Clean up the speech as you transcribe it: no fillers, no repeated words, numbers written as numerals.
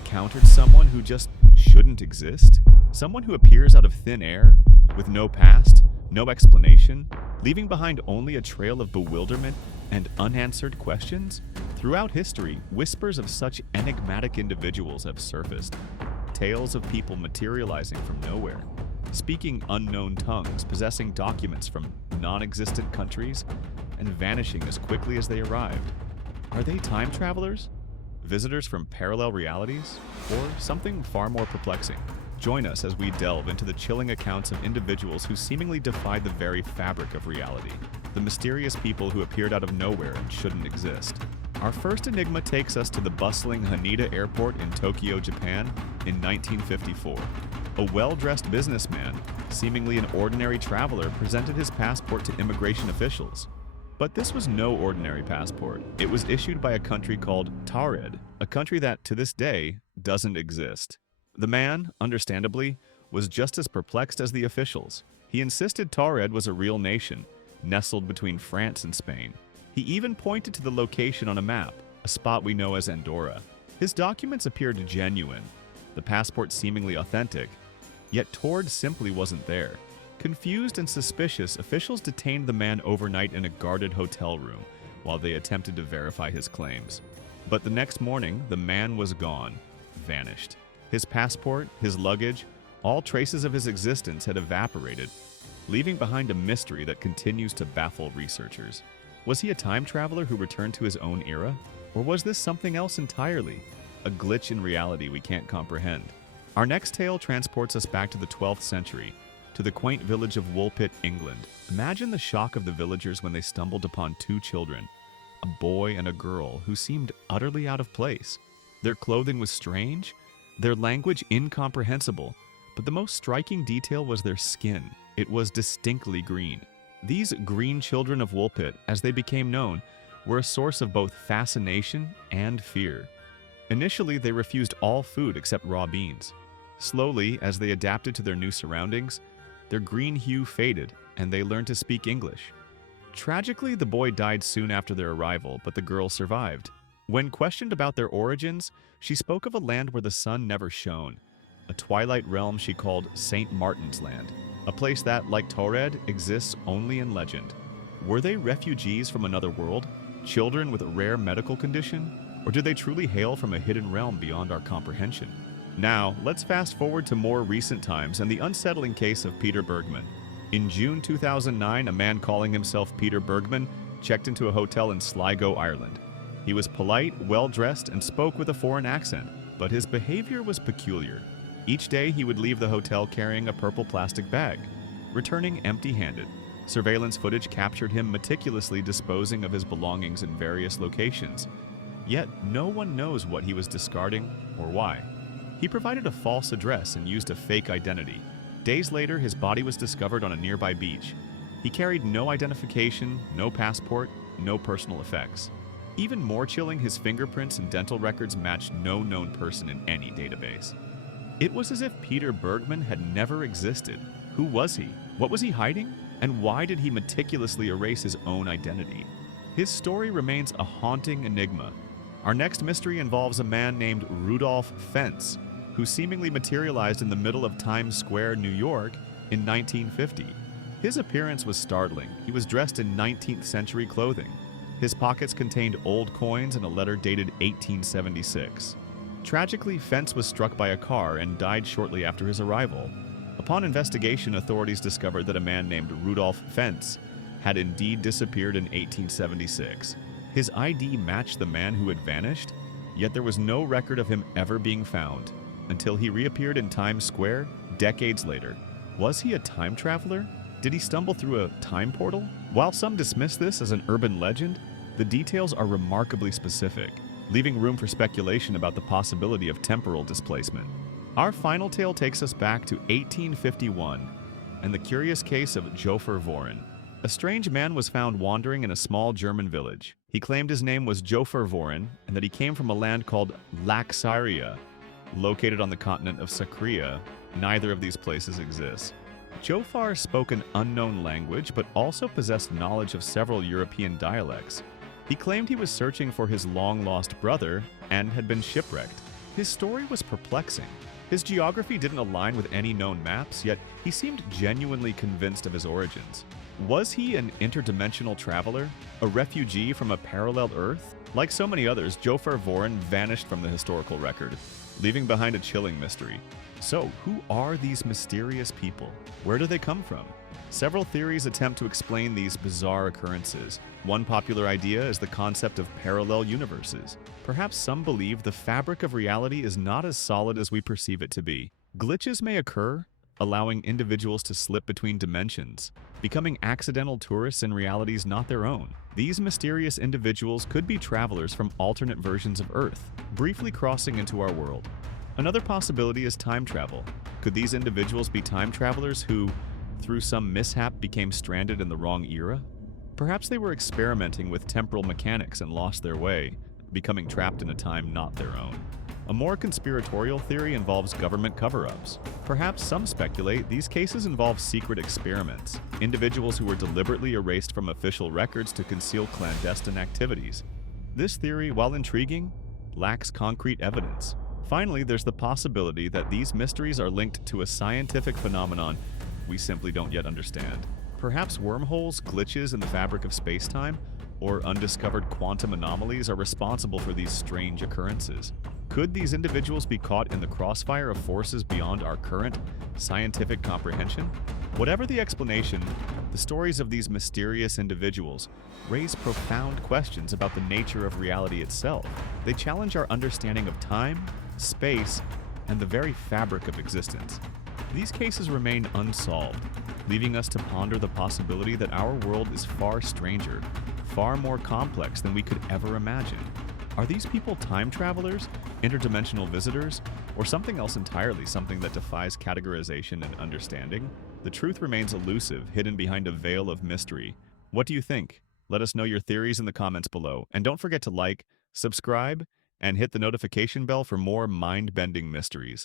encountered someone who just shouldn't exist? Someone who appears out of thin air, with no past, no explanation, leaving behind only a trail of bewilderment and unanswered questions? Throughout history, whispers of such enigmatic individuals have surfaced. Tales of people materializing from nowhere, speaking unknown tongues, possessing documents from non-existent countries, and vanishing as quickly as they arrived. Are they time travelers? Visitors from parallel realities? Or something far more perplexing? Join us as we delve into the chilling accounts of individuals who seemingly defy the very fabric of reality. The mysterious people who appeared out of nowhere and shouldn't exist. Our first enigma takes us to the bustling Haneda Airport in Tokyo, Japan, in 1954. A well-dressed businessman, seemingly an ordinary traveler, presented his passport to immigration officials. But this was no ordinary passport. It was issued by a country called Taured, a country that, to this day, doesn't exist. The man, understandably, was just as perplexed as the officials. He insisted Taured was a real nation, nestled between France and Spain. He even pointed to the location on a map, a spot we know as Andorra. His documents appeared genuine, the passport seemingly authentic, yet Taured simply wasn't there. Confused and suspicious, officials detained the man overnight in a guarded hotel room while they attempted to verify his claims. But the next morning, the man was gone, vanished. His passport, his luggage, all traces of his existence had evaporated, leaving behind a mystery that continues to baffle researchers. Was he a time traveler who returned to his own era? Or was this something else entirely? A glitch in reality we can't comprehend. Our next tale transports us back to the 12th century, to the quaint village of Woolpit, England. Imagine the shock of the villagers when they stumbled upon two children, a boy and a girl, who seemed utterly out of place. Their clothing was strange, their language incomprehensible, but the most striking detail was their skin. It was distinctly green. These Green Children of Woolpit, as they became known, were a source of both fascination and fear. Initially, they refused all food except raw beans. Slowly, as they adapted to their new surroundings, their green hue faded, and they learned to speak English. Tragically, the boy died soon after their arrival, but the girl survived. When questioned about their origins, she spoke of a land where the sun never shone, a twilight realm she called St. Martin's Land, a place that, like Taured, exists only in legend. Were they refugees from another world, children with a rare medical condition, or did they truly hail from a hidden realm beyond our comprehension? Now, let's fast forward to more recent times and the unsettling case of Peter Bergmann. In June 2009, a man calling himself Peter Bergmann checked into a hotel in Sligo, Ireland. He was polite, well-dressed, and spoke with a foreign accent, but his behavior was peculiar. Each day, he would leave the hotel carrying a purple plastic bag, returning empty-handed. Surveillance footage captured him meticulously disposing of his belongings in various locations. Yet, no one knows what he was discarding or why. He provided a false address and used a fake identity. Days later, his body was discovered on a nearby beach. He carried no identification, no passport, no personal effects. Even more chilling, his fingerprints and dental records matched no known person in any database. It was as if Peter Bergmann had never existed. Who was he? What was he hiding? And why did he meticulously erase his own identity? His story remains a haunting enigma. Our next mystery involves a man named Rudolph Fentz, who seemingly materialized in the middle of Times Square, New York, in 1950. His appearance was startling. He was dressed in 19th century clothing. His pockets contained old coins and a letter dated 1876. Tragically, Fentz was struck by a car and died shortly after his arrival. Upon investigation, authorities discovered that a man named Rudolph Fentz had indeed disappeared in 1876. His ID matched the man who had vanished, yet there was no record of him ever being found until he reappeared in Times Square decades later. Was he a time traveler? Did he stumble through a time portal? While some dismiss this as an urban legend, the details are remarkably specific, leaving room for speculation about the possibility of temporal displacement. Our final tale takes us back to 1851 and the curious case of Jophar Vorin. A strange man was found wandering in a small German village. He claimed his name was Jophar Vorin and that he came from a land called Laxaria, located on the continent of Sakria. Neither of these places exists. Jophar spoke an unknown language but also possessed knowledge of several European dialects. He claimed he was searching for his long-lost brother and had been shipwrecked. His story was perplexing. His geography didn't align with any known maps, yet he seemed genuinely convinced of his origins. Was he an interdimensional traveler? A refugee from a parallel Earth? Like so many others, Jophar Vorin vanished from the historical record, leaving behind a chilling mystery. So, who are these mysterious people? Where do they come from? Several theories attempt to explain these bizarre occurrences. One popular idea is the concept of parallel universes. Perhaps some believe the fabric of reality is not as solid as we perceive it to be. Glitches may occur, allowing individuals to slip between dimensions, becoming accidental tourists in realities not their own. These mysterious individuals could be travelers from alternate versions of Earth, briefly crossing into our world. Another possibility is time travel. Could these individuals be time travelers who, through some mishap, became stranded in the wrong era? Perhaps they were experimenting with temporal mechanics and lost their way, becoming trapped in a time not their own. A more conspiratorial theory involves government cover-ups. Perhaps some speculate these cases involve secret experiments, individuals who were deliberately erased from official records to conceal clandestine activities. This theory, while intriguing, lacks concrete evidence. Finally, there's the possibility that these mysteries are linked to a scientific phenomenon we simply don't yet understand. Perhaps wormholes, glitches in the fabric of space-time, or undiscovered quantum anomalies are responsible for these strange occurrences. Could these individuals be caught in the crossfire of forces beyond our current scientific comprehension? Whatever the explanation, the stories of these mysterious individuals raise profound questions about the nature of reality itself. They challenge our understanding of time, space, and the very fabric of existence. These cases remain unsolved, leaving us to ponder the possibility that our world is far stranger, far more complex than we could ever imagine. Are these people time travelers, interdimensional visitors, or something else entirely, something that defies categorization and understanding? The truth remains elusive, hidden behind a veil of mystery. What do you think? Let us know your theories in the comments below, and don't forget to like, subscribe, and hit the notification bell for more mind-bending mysteries.